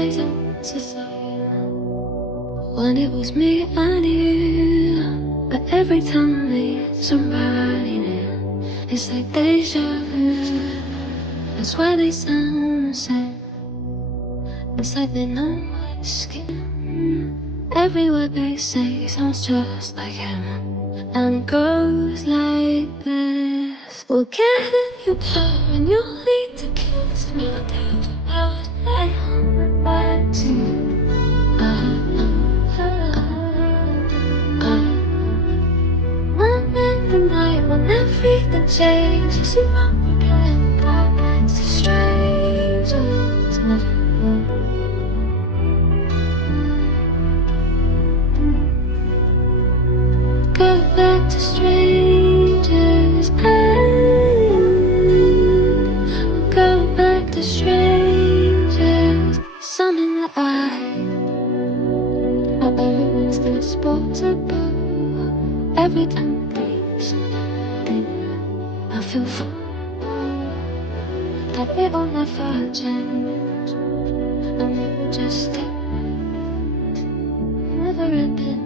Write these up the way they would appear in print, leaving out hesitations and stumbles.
voice was a sign. When it was me and you, but every time I meet somebody new, it's like deja vu. That's why they sound the same. It's like they know my skin. Every word they say sounds just like him, and it goes like this. We'll get in your power and you'll lead to kiss me. I'll tell about I come back to you. One in the night when everything changes, you won't get back to strangers. Go back to strangers. Go back to strangers. Something that everyone's disposable. Every time I breathe something, I feel full. That it will never change. I'm just never ending.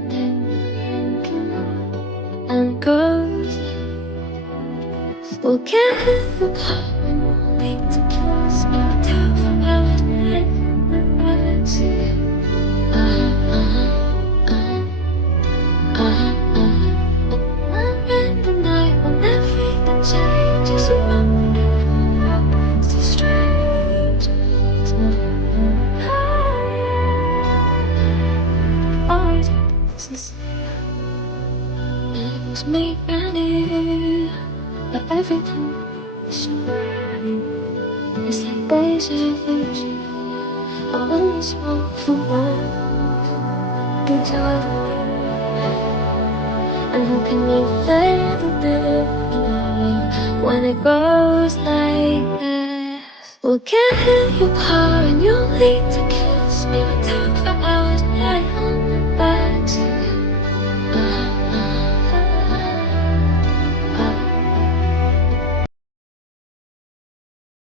And goes, we'll get in the car and we'll leave to kiss. I'll tell forever tonight. I'll see you. One in the night when everything changes, you won't know it's a strange. Always since it was me and you, but every time it's like deja vu. I only smoke for one good time. And how can you feel the when it goes like this? We'll get in your car and you'll leave to kiss me. We'll talk for hours.